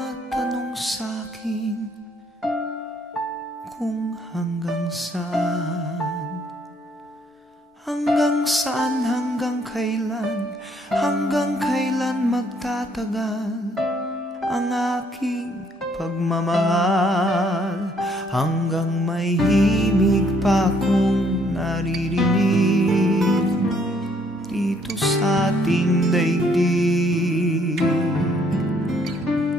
nagtatanong sa'kin kung hanggang saan, hanggang kailan magtatagal ang aking pagmamahal, hanggang may himig pa akong naririnig dito sa ating daigdig,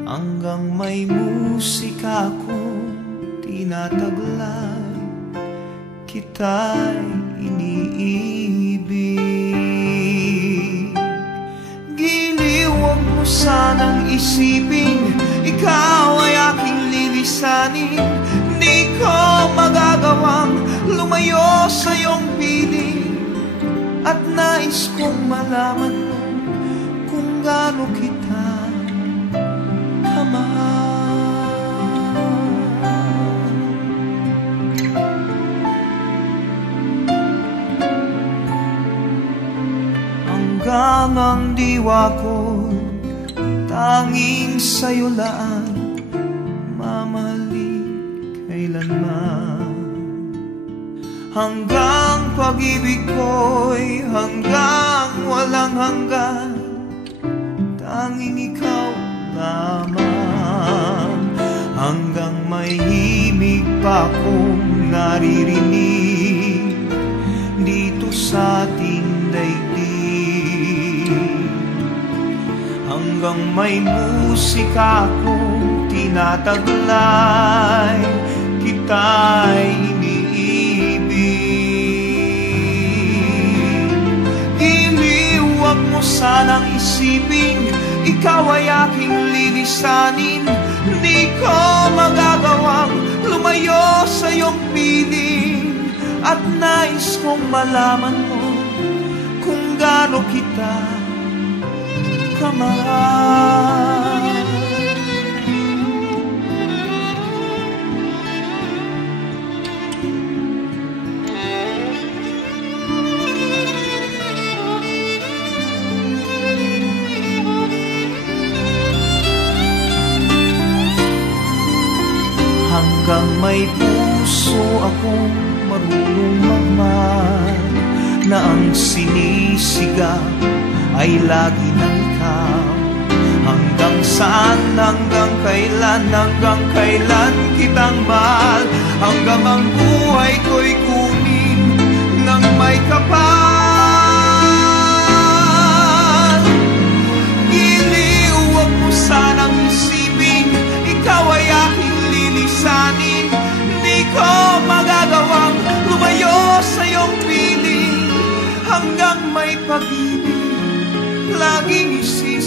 hanggang may musika akong tinataglay, kita'y iniibig. Giliw, huwag mo sanang isipin ikaw ay aking lilisanin. Di ko magagawang lumayo sa iyong piling, at nais kong malaman mo kung gaano kita kamahal. Hanggang ang diwa ko tanging sa'yo laan, mamahalin kailanman. Hanggang pag-ibig ko'y hanggang walang hanggan, tanging ikaw lamang. Hanggang may himig pa akong naririnig dito sa ating daigdig, hanggang may musika akong tinataglay, kita'y iniibig. Giliw, huwag mo sanang isipin ikaw ay aking lilisanin. Di ko magagawang lumayo sa iyong piling, at nais kong malaman mo kung gaano kita kamahal. Hanggang may puso akong marunong magmahal, na ang sinisigaw ay lagi ng ikaw. Hanggang saan, hanggang kailan kitang mahal, hanggang ang buhay ko'y kunin ng may kapal. Giliw, huwag mo sanang isipin ikaw ay aking lilisanin. Di ko magagawang lumayo sa iyong piling, hanggang may pag-ibig laging isip